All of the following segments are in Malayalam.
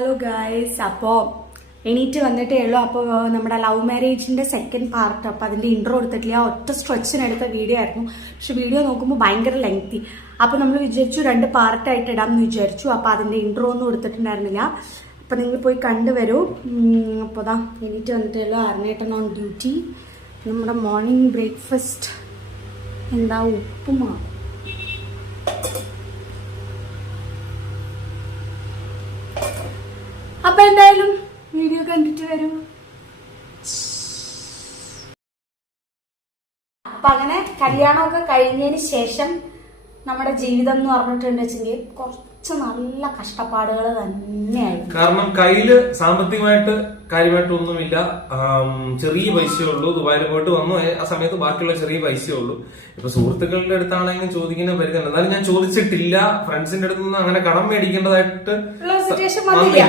ഹലോ ഗായ്സ്, അപ്പോൾ എണീറ്റ് വന്നിട്ടേ ഉള്ളൂ. അപ്പോൾ നമ്മുടെ ലവ് മാരേജിൻ്റെ സെക്കൻഡ് പാർട്ട്, അപ്പോൾ അതിൻ്റെ ഇൻട്രോ എടുത്തിട്ടില്ല, ഒറ്റ സ്ട്രെച്ചിനെടുത്ത വീഡിയോ ആയിരുന്നു. പക്ഷെ വീഡിയോ നോക്കുമ്പോൾ ഭയങ്കര ലെങ്തി. അപ്പോൾ നമ്മൾ വിചാരിച്ചു 2 പാർട്ടായിട്ട് ഇടാമെന്ന് വിചാരിച്ചു. അപ്പോൾ അതിൻ്റെ ഇൻട്രോ ഒന്നും എടുത്തിട്ടുണ്ടായിരുന്നില്ല. അപ്പോൾ നിങ്ങൾ പോയി കണ്ടുവരൂ. അപ്പോൾ അതാ എണീറ്റ് വന്നിട്ടേ ഉള്ളൂ. അരണേട്ടൻ ഓൺ ഡ്യൂട്ടി. നമ്മുടെ മോർണിംഗ് ബ്രേക്ക്ഫാസ്റ്റ് എന്താ, ഉപ്പുമാ. അപ്പൊ എന്തായാലും വീഡിയോ കണ്ടിട്ട് വരൂ. അപ്പൊ അങ്ങനെ കല്യാണമൊക്കെ കഴിഞ്ഞതിന് ശേഷം നമ്മുടെ ജീവിതം എന്ന് പറഞ്ഞിട്ടുണ്ട് വെച്ചെങ്കിൽ കുറച്ച് നല്ല കഷ്ടപ്പാടുകൾ തന്നെയായിരുന്നു. കാരണം കയ്യില് സാമ്പത്തികമായിട്ട് കാര്യമായിട്ടൊന്നുമില്ല. ചെറിയ പൈസയേ ഉള്ളൂ. ദുബായിൽ പോയിട്ട് വന്നു ആ സമയത്ത് ബാക്കിയുള്ള ചെറിയ പൈസയേ ഉള്ളൂ. ഇപ്പൊ സുഹൃത്തുക്കളുടെ അടുത്താണെങ്കിലും ചോദിക്കുന്ന പരിധിയുണ്ട്. എന്നാലും ഞാൻ ചോദിച്ചിട്ടില്ല. ഫ്രണ്ട്സിന്റെ അടുത്ത് നിന്ന് അങ്ങനെ കടം മേടിക്കേണ്ടതായിട്ട് വന്നില്ല.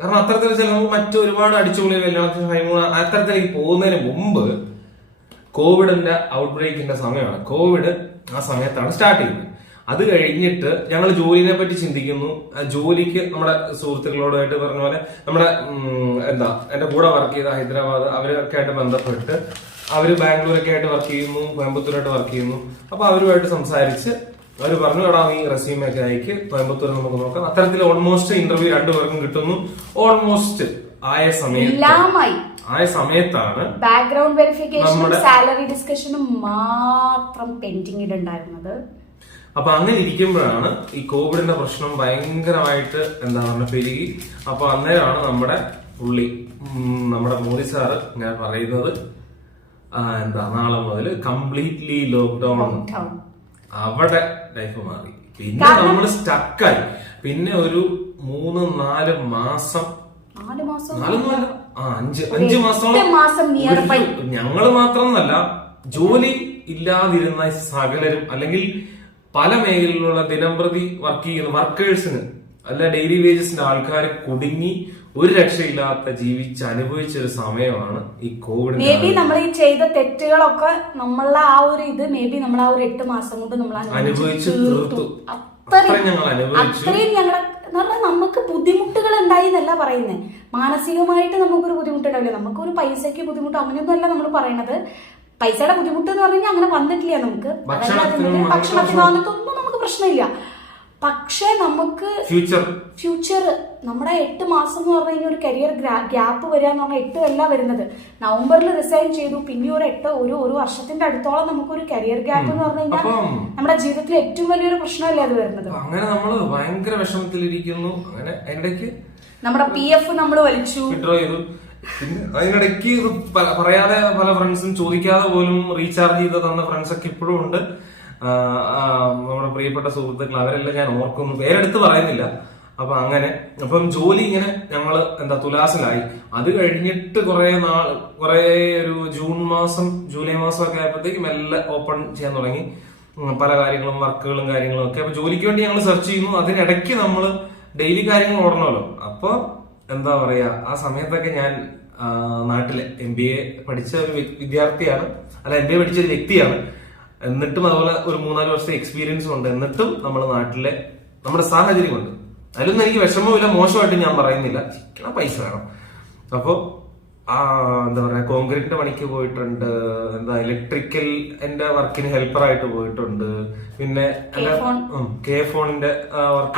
കാരണം അത്തരത്തിൽ ചിലപ്പോൾ മറ്റൊരുപാട് അടിച്ചുപൊളി കല്യാണത്തിന് ഹൈമൂൺ അത്തരത്തിലേക്ക് പോകുന്നതിന് മുമ്പ് കോവിഡിന്റെ ഔട്ട് ബ്രേക്കിന്റെ സമയമാണ്. കോവിഡ് ആ സമയത്താണ് സ്റ്റാർട്ട് ചെയ്യുന്നത്. അത് കഴിഞ്ഞിട്ട് ഞങ്ങൾ ജോലിനെ പറ്റി ചിന്തിക്കുന്നു. ജോലിക്ക് നമ്മുടെ സുഹൃത്തുക്കളോടായിട്ട് പറഞ്ഞ പോലെ നമ്മുടെ എന്റെ കൂടെ വർക്ക് ചെയ്ത ഹൈദരാബാദ് അവരൊക്കെ ആയിട്ട് ബന്ധപ്പെട്ട് അവര് ബാംഗ്ലൂരൊക്കെ ആയിട്ട് വർക്ക് ചെയ്യുന്നു, കോയമ്പത്തൂരായിട്ട് വർക്ക് ചെയ്യുന്നു. അപ്പൊ അവരുമായിട്ട് സംസാരിച്ച് അവർ പറഞ്ഞു, എടാ നീ റെസ്യൂമെ ഒക്കെ അയക്ക്, കോയമ്പത്തൂർ നമുക്ക് നോക്കാം. അത്തരത്തിൽ ഓൾമോസ്റ്റ് ഇന്റർവ്യൂ 2 പേർക്കും കിട്ടുന്നു. ഓൾമോസ്റ്റ് ആയ സമയത്താണ് ബാക്ക്ഗ്രൗണ്ട് വെരിഫിക്കേഷനും സാലറി ഡിസ്കഷനും മാത്രം പെൻഡിംഗ് ഉണ്ടായിരുന്നത്. അപ്പൊ അങ്ങനെ ഇരിക്കുമ്പോഴാണ് ഈ കോവിഡിന്റെ പ്രശ്നം ഭയങ്കരമായിട്ട് പെരുകി. അപ്പൊ അന്നേരമാണ് നമ്മുടെ മോദി സാറ് ഞാൻ പറയുന്നത് നാളെ മുതൽ കംപ്ലീറ്റ്ലി ലോക്ക്ഡൌൺ. അവിടെ ലൈഫ് മാറി. പിന്നെ നമ്മൾ സ്റ്റക്കായി. പിന്നെ ഒരു 3-4 മാസം, 5 മാസത്തോളം ഞങ്ങള് മാത്രമല്ല, ജോലി ഇല്ലാതിരുന്ന സകലരും, അല്ലെങ്കിൽ പല മേഖലയിലുള്ള ദിനംപ്രതി വർക്ക് ചെയ്യുന്ന വർക്കേഴ്സിന് അല്ല ഡെയിലി വേജസിന്റെ ആൾക്കാരെ കുടുങ്ങി ഒരു രക്ഷയില്ലാത്ത ജീവിച്ച് അനുഭവിച്ച ഒരു സമയമാണ് ഈ കോവിഡ്. മേ ബി നമ്മൾ ഈ ചെയ്ത തെറ്റുകളൊക്കെ നമ്മളെ ആ ഒരു നമ്മൾ ആ ഒരു 8 മാസം കൊണ്ട് നമ്മൾ അനുഭവിച്ചു തീർത്തു. അത്രയും ഞങ്ങൾ അനുഭവിച്ചു. നമുക്ക് ബുദ്ധിമുട്ടുകൾ ഉണ്ടായി എന്നല്ല പറയുന്നത്. മാനസികമായിട്ട് നമുക്കൊരു ബുദ്ധിമുട്ടുണ്ടാവില്ല. നമുക്കൊരു പൈസക്ക് ബുദ്ധിമുട്ട് അങ്ങനെയൊന്നും അല്ല നമ്മൾ പറയണത്. പൈസയുടെ ബുദ്ധിമുട്ട് എന്ന് പറഞ്ഞു കഴിഞ്ഞാൽ അങ്ങനെ വന്നിട്ടില്ല. നമുക്ക് ഭക്ഷണത്തിനൊന്നും നമുക്ക് പ്രശ്നമില്ല. പക്ഷെ നമുക്ക് ഫ്യൂച്ചർ നമ്മുടെ 8 മാസം എന്ന് പറഞ്ഞു കഴിഞ്ഞാൽ ഒരു കരിയർ ഗ്യാപ്പ് വരിക എന്ന് പറഞ്ഞാൽ 8 അല്ല വരുന്നത്. നവംബറിൽ റിസൈൻ ചെയ്തു. പിന്നെ ഒരു വർഷത്തിന്റെ അടുത്തോളം നമുക്കൊരു കരിയർ ഗ്യാപ്പ് എന്ന് പറഞ്ഞു കഴിഞ്ഞാൽ നമ്മുടെ ജീവിതത്തിലെ ഏറ്റവും വലിയൊരു പ്രശ്നമല്ലേ അത് വരുന്നത്. അങ്ങനെ നമ്മൾ ഭയങ്കര വിഷമത്തിലിരിക്കുന്നു. അങ്ങനെ ഇടയ്ക്ക് നമ്മുടെ PF നമ്മൾ വലിച്ചു, വിഡ്രോ ചെയ്തു. പിന്നെ അതിനിടയ്ക്ക് പറയാതെ പല ഫ്രണ്ട്സും ചോദിക്കാതെ പോലും റീചാർജ് ചെയ്ത് തന്ന ഫ്രണ്ട്സ് ഒക്കെ ഇപ്പോഴും ഉണ്ട്. നമ്മുടെ പ്രിയപ്പെട്ട സുഹൃത്തുക്കൾ, അവരെല്ലാം ഞാൻ ഓർക്കുന്നു, പേരെടുത്ത് പറയുന്നില്ല. അപ്പൊ അങ്ങനെ അപ്പം ജോലി ഇങ്ങനെ ഞങ്ങള് തുലാസിലായി. അത് കഴിഞ്ഞിട്ട് കുറെ ഒരു ജൂൺ മാസം ജൂലൈ മാസം ഒക്കെ ആയപ്പോഴത്തേക്കും എല്ലാം ഓപ്പൺ ചെയ്യാൻ തുടങ്ങി. പല കാര്യങ്ങളും വർക്കുകളും കാര്യങ്ങളും ഒക്കെ. അപ്പൊ ജോലിക്ക് വേണ്ടി ഞങ്ങൾ സെർച്ച് ചെയ്യുന്നു. അതിനിടയ്ക്ക് നമ്മള് ഡെയിലി കാര്യങ്ങൾ ഓടണമല്ലോ. അപ്പൊ ആ സമയത്തൊക്കെ ഞാൻ നാട്ടിലെ MBA പഠിച്ച ഒരു വിദ്യാർത്ഥിയാണ്, അല്ല MBA പഠിച്ച ഒരു വ്യക്തിയാണ്. എന്നിട്ടും അതുപോലെ ഒരു 3-4 വർഷത്തെ എക്സ്പീരിയൻസും ഉണ്ട്. എന്നിട്ടും നമ്മുടെ സാഹചര്യം കൊണ്ട് അതിലൊന്നും എനിക്ക് വിഷമമില്ല, മോശമായിട്ട് ഞാൻ പറയുന്നില്ല. പൈസ വേണം. അപ്പൊ കോൺക്രീറ്റിന്റെ പണിക്ക് പോയിട്ടുണ്ട്, ഇലക്ട്രിക്കൽ എന്റെ വർക്കിന് ഹെൽപ്പറായിട്ട് പോയിട്ടുണ്ട്. പിന്നെ കെ ഫോണിന്റെ വർക്ക്,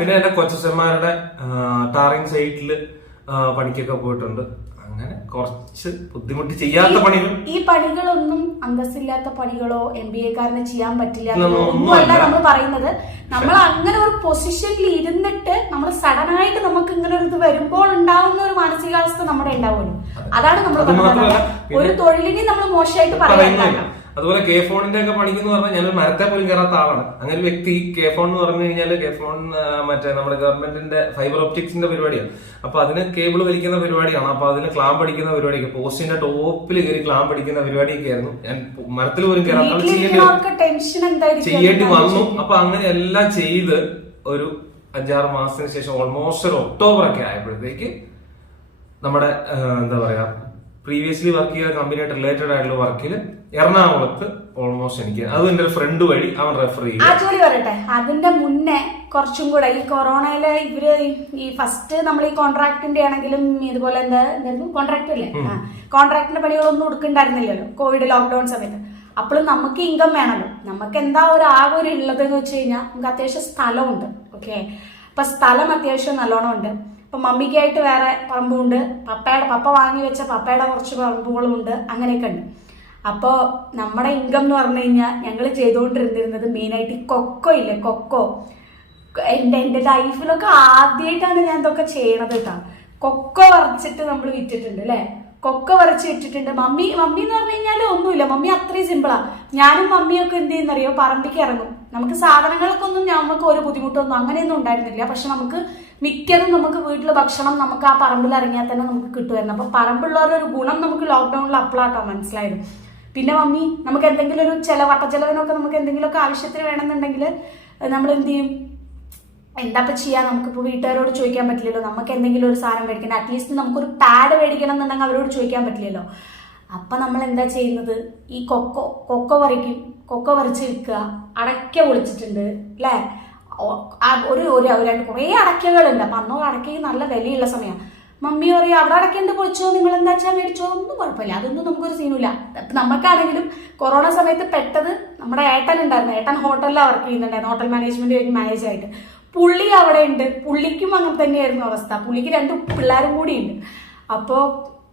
പിന്നെ എന്റെ കൊച്ചന്മാരുടെ ടാറിംഗ് സൈറ്റില് പണിക്കൊക്കെ പോയിട്ടുണ്ട്. അങ്ങനെ കുറച്ച് ബുദ്ധിമുട്ട് ചെയ്യാത്ത പണികൾ. ഈ പണികളൊന്നും അന്തസ്സില്ലാത്ത പണികളോ MBA കാരന് ചെയ്യാൻ പറ്റില്ല ഒന്നുമല്ല നമ്മൾ പറയുന്നത്. നമ്മൾ അങ്ങനെ ഒരു പൊസിഷനിൽ ഇരുന്നിട്ട് നമ്മൾ സഡൻ ആയിട്ട് നമുക്ക് ഇങ്ങനെ ഒരു ഇത് വരുമ്പോൾ ഉണ്ടാവുന്ന ഒരു മാനസികാവസ്ഥ നമ്മുടെ ഉണ്ടാവുമല്ലോ. അതാണ് നമ്മൾ പറയുന്നത്. ഒരു തൊഴിലിനെ നമ്മൾ മോശമായിട്ട് പറയുന്നില്ല. അതുപോലെ കെ ഫോണിന്റെ ഒക്കെ പണിക്കെന്ന് പറഞ്ഞാൽ ഞാനൊരു മരത്തെ പോലും കയറാത്ത ആളാണ്. അങ്ങനെ ഒരു വ്യക്തി കെ ഫോൺ എന്ന് പറഞ്ഞു കഴിഞ്ഞാൽ, കെ ഫോൺ നമ്മുടെ ഗവൺമെന്റിന്റെ ഫൈബർ ഒപ്റ്റിക്സിന്റെ പരിപാടിയാണ്. അപ്പൊ അതിന് കേബിൾ വലിക്കുന്ന പരിപാടിയാണ്. അപ്പൊ അതിന് ക്ലാമ്പ് അടിക്കുന്ന പരിപാടിയൊക്കെ, പോസ്റ്റിന്റെ ടോപ്പിൽ കയറി ക്ലാമ്പ് അടിക്കുന്ന പരിപാടിയൊക്കെ ആയിരുന്നു. ഞാൻ മരത്തിൽ പോലും കയറാത്ത ചെയ്യേണ്ടി വന്നു. അപ്പൊ അങ്ങനെ എല്ലാം ചെയ്ത് ഒരു 5-6 മാസത്തിന് ശേഷം ഓൾമോസ്റ്റ് ഒരു ഒക്ടോബർ ഒക്കെ ആയപ്പോഴത്തേക്ക് നമ്മുടെ പ്രീവിയസ്ലി വർക്ക് ചെയ്ത കമ്പനിയായിട്ട് റിലേറ്റഡ് ആയിട്ടുള്ള വർക്കിൽ എറണാകുളത്ത് ഓൾമോസ്റ്റ് എനിക്ക് അത് എന്റെ ഒരു ഫ്രണ്ട് വഴി അവൻ റെഫർ ചെയ്യും. ആ ജോലി പറയട്ടെ, അതിന്റെ മുന്നേ കുറച്ചും കൂടെ ഈ കൊറോണയില് ഇവര് ഈ ഫസ്റ്റ് നമ്മൾ ഈ കോൺട്രാക്ടിന്റെ ആണെങ്കിലും ഇതുപോലെ എന്തായിരുന്നു കോൺട്രാക്ട് അല്ലേ, കോൺട്രാക്ടിന്റെ പണികളൊന്നും എടുക്കണ്ടായിരുന്നില്ലല്ലോ കോവിഡ് ലോക്ക്ഡൌൺ സമയത്ത്. അപ്പോഴും നമുക്ക് ഇൻകം വേണമല്ലോ. നമുക്ക് എന്താ ആകെ ഒരു ഉള്ളതെന്ന് വെച്ച് കഴിഞ്ഞാൽ നമുക്ക് അത്യാവശ്യം സ്ഥലമുണ്ട്. ഓക്കെ, അപ്പൊ സ്ഥലം അത്യാവശ്യം നല്ലോണം ഉണ്ട്. അപ്പൊ മമ്മിക്കായിട്ട് വേറെ പറമ്പുണ്ട്, പപ്പ വാങ്ങി വെച്ച പപ്പയുടെ കുറച്ച് പറമ്പുകളും ഉണ്ട്, അങ്ങനെയൊക്കെ ഉണ്ട്. അപ്പോൾ നമ്മുടെ ഇൻകം എന്ന് പറഞ്ഞു കഴിഞ്ഞാൽ ഞങ്ങൾ ചെയ്തുകൊണ്ടിരുന്നിരുന്നത് മെയിനായിട്ട് കൊക്കോ ഇല്ലേ, കൊക്കോ. എൻ്റെ ലൈഫിലൊക്കെ ആദ്യമായിട്ടാണ് ഞാൻ ഇതൊക്കെ ചെയ്യണത് കേട്ടോ. കൊക്കോ വരച്ചിട്ട് നമ്മൾ വിറ്റിട്ടുണ്ട് അല്ലേ, കൊക്കോ വരച്ച് വിറ്റിട്ടുണ്ട്. മമ്മി എന്ന് പറഞ്ഞു കഴിഞ്ഞാൽ ഒന്നുമില്ല, മമ്മി അത്രയും സിമ്പിളാ. ഞാനും മമ്മിയൊക്കെ എന്ത് ചെയ്യുന്നറിയോ, പറമ്പിക്ക് ഇറങ്ങും. നമുക്ക് സാധനങ്ങൾക്കൊന്നും നമുക്ക് ഒരു ബുദ്ധിമുട്ടൊന്നും അങ്ങനെയൊന്നും ഉണ്ടായിരുന്നില്ല. പക്ഷെ നമുക്ക് മിക്കതും നമുക്ക് വീട്ടിൽ ഭക്ഷണം നമുക്ക് ആ പറമ്പിൽ ഇറങ്ങിയാൽ തന്നെ നമുക്ക് കിട്ടുമായിരുന്നു. അപ്പൊ പറമ്പുള്ളവരൊരു ഗുണം നമുക്ക് ലോക്ക്ഡൌണിൽ അപ്പോഴാട്ടോ മനസ്സിലായത്. പിന്നെ മമ്മി നമുക്ക് എന്തെങ്കിലും ഒരു വട്ടച്ചെലവിനൊക്കെ നമുക്ക് എന്തെങ്കിലുമൊക്കെ ആവശ്യത്തിന് വേണമെന്നുണ്ടെങ്കിൽ നമ്മൾ എന്ത് ചെയ്യും, എന്താ ചെയ്യാ, നമുക്കിപ്പോൾ വീട്ടുകാരോട് ചോദിക്കാൻ പറ്റില്ലല്ലോ. നമുക്ക് എന്തെങ്കിലും ഒരു സാധനം മേടിക്കണം, അറ്റ്ലീസ്റ്റ് നമുക്കൊരു പാഡ് മേടിക്കണം എന്നുണ്ടെങ്കിൽ അവരോട് ചോദിക്കാൻ പറ്റില്ലല്ലോ. അപ്പൊ നമ്മൾ എന്താ ചെയ്യുന്നത്, ഈ കൊക്കോ പറിക്കും, കൊക്കോ പറിച്ച് വിൽക്കുക. അടയ്ക്ക പൊളിച്ചിട്ടുണ്ട് അല്ലേ, കുറേ അടയ്ക്കകളുണ്ട്. അപ്പൊ അന്നോ അടയ്ക്കയ്ക്ക് നല്ല വിലയുള്ള സമയമാണ്. മമ്മി പറയും അവിടെ അടയ്ക്കുണ്ട്, പൊളിച്ചോ, നിങ്ങൾ എന്താ വെച്ചാൽ മേടിച്ചോ, ഒന്നും കുഴപ്പമില്ല, അതൊന്നും നമുക്കൊരു സീനില്ല. നമുക്കാണെങ്കിലും കൊറോണ സമയത്ത് പെട്ടത് നമ്മുടെ ഏട്ടൻ ഉണ്ടായിരുന്നു. ഏട്ടൻ ഹോട്ടലിലാണ് വർക്ക് ചെയ്യുന്നുണ്ടായിരുന്നു, ഹോട്ടൽ മാനേജ്മെന്റ് കഴിഞ്ഞ് മാനേജായിട്ട്. പുള്ളി അവിടെ ഉണ്ട്, പുള്ളിക്കും അങ്ങനെ തന്നെയായിരുന്നു അവസ്ഥ. പുള്ളിക്ക് 2 പിള്ളേരും കൂടി ഉണ്ട്. അപ്പോൾ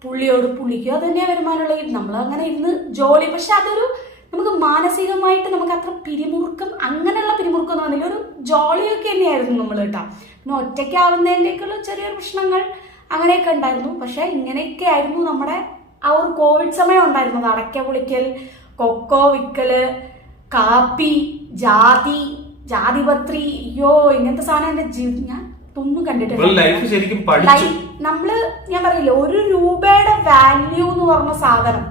പുള്ളിക്കും അത് തന്നെയാണ് വരുമാനമുള്ള. നമ്മൾ അങ്ങനെ ഇരുന്ന് ജോലി, പക്ഷെ അതൊരു നമുക്ക് മാനസികമായിട്ട് നമുക്ക് അത്ര അങ്ങനെയുള്ള പിരിമുറുക്കം വന്നില്ല, ഒരു ജോളിയൊക്കെ തന്നെയായിരുന്നു നമ്മൾ കേട്ടോ. പിന്നെ ഒറ്റയ്ക്കാവുന്നതിൻ്റെയൊക്കെയുള്ള ചെറിയൊരു പ്രശ്നങ്ങൾ അങ്ങനെയൊക്കെ ഉണ്ടായിരുന്നു. പക്ഷെ ഇങ്ങനെയൊക്കെ ആയിരുന്നു നമ്മുടെ ആ ഒരു കോവിഡ് സമയം ഉണ്ടായിരുന്നത്. അടയ്ക്ക പൊളിക്കൽ, കൊക്കോ വിൽക്കല്, കാപ്പി, ജാതിപത്രി, അയ്യോ ഇങ്ങനത്തെ സാധനം എന്റെ ജീവിതം ഞാൻ ഒന്നും കണ്ടിട്ടില്ല. ഞാൻ പറയില്ല, 1 രൂപയുടെ വാല്യൂ എന്ന് പറഞ്ഞ സാധനം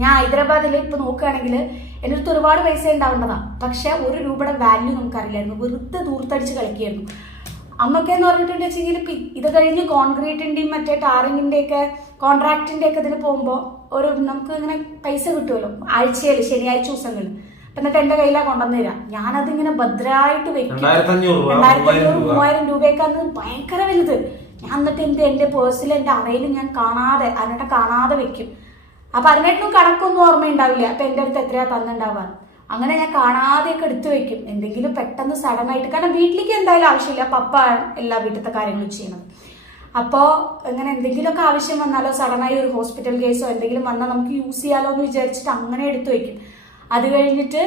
ഞാൻ ഹൈദരാബാദിൽ ഇപ്പൊ നോക്കുകയാണെങ്കിൽ എൻ്റെ അടുത്ത് ഒരുപാട് പൈസ ഉണ്ടാവേണ്ടതാ. പക്ഷെ 1 രൂപയുടെ വാല്യൂ നമുക്കറിയില്ലായിരുന്നു, വെറുതെ ദൂർത്തടിച്ച് കളിക്കുകയായിരുന്നു അന്നൊക്കെ എന്ന് പറഞ്ഞിട്ടുണ്ടെങ്കിൽ. ഇത് കഴിഞ്ഞ് കോൺക്രീറ്റിന്റെയും മറ്റേ ടാറിങ്ങിന്റെ ഒക്കെ കോൺട്രാക്ടിന്റെ ഒക്കെ ഇതിന് പോകുമ്പോൾ നമുക്ക് ഇങ്ങനെ പൈസ കിട്ടുമല്ലോ ആഴ്ചയിൽ, ശനിയാഴ്ച ദിവസങ്ങളിൽ. എന്നിട്ട് എന്റെ കയ്യിലാ കൊണ്ടുവന്നു തരാം. ഞാനതിങ്ങനെ ഭദ്രമായിട്ട് വെക്കും. 2500-3000 രൂപയൊക്കെ അന്ന് ഭയങ്കര വലുത്. ഞാൻ എന്നിട്ട് എന്റെ പേഴ്സിൽ എന്റെ അറയിൽ ഞാൻ കാണാതെ വെക്കും. അപ്പൊ അതിനായിട്ടും കണക്കൊന്നും ഓർമ്മയുണ്ടാവില്ല. അപ്പൊ എന്റെ അടുത്ത് എത്രയാ തന്നിണ്ടാവാൻ, അങ്ങനെ ഞാൻ കാണാതെയൊക്കെ എടുത്തു വെക്കും. എന്തെങ്കിലും പെട്ടെന്ന് സഡൻ ആയിട്ട്, കാരണം വീട്ടിലേക്ക് എന്തായാലും ആവശ്യമില്ല, പപ്പ എല്ലാ വീട്ടിലത്തെ കാര്യങ്ങളും ചെയ്യണത്. അപ്പോൾ ഇങ്ങനെ എന്തെങ്കിലുമൊക്കെ ആവശ്യം വന്നാലോ, സഡനായി ഒരു ഹോസ്പിറ്റൽ കേസോ എന്തെങ്കിലും വന്നാൽ നമുക്ക് യൂസ് ചെയ്യാലോ എന്ന് വിചാരിച്ചിട്ട് അങ്ങനെ എടുത്തു വെക്കും. അത് കഴിഞ്ഞിട്ട്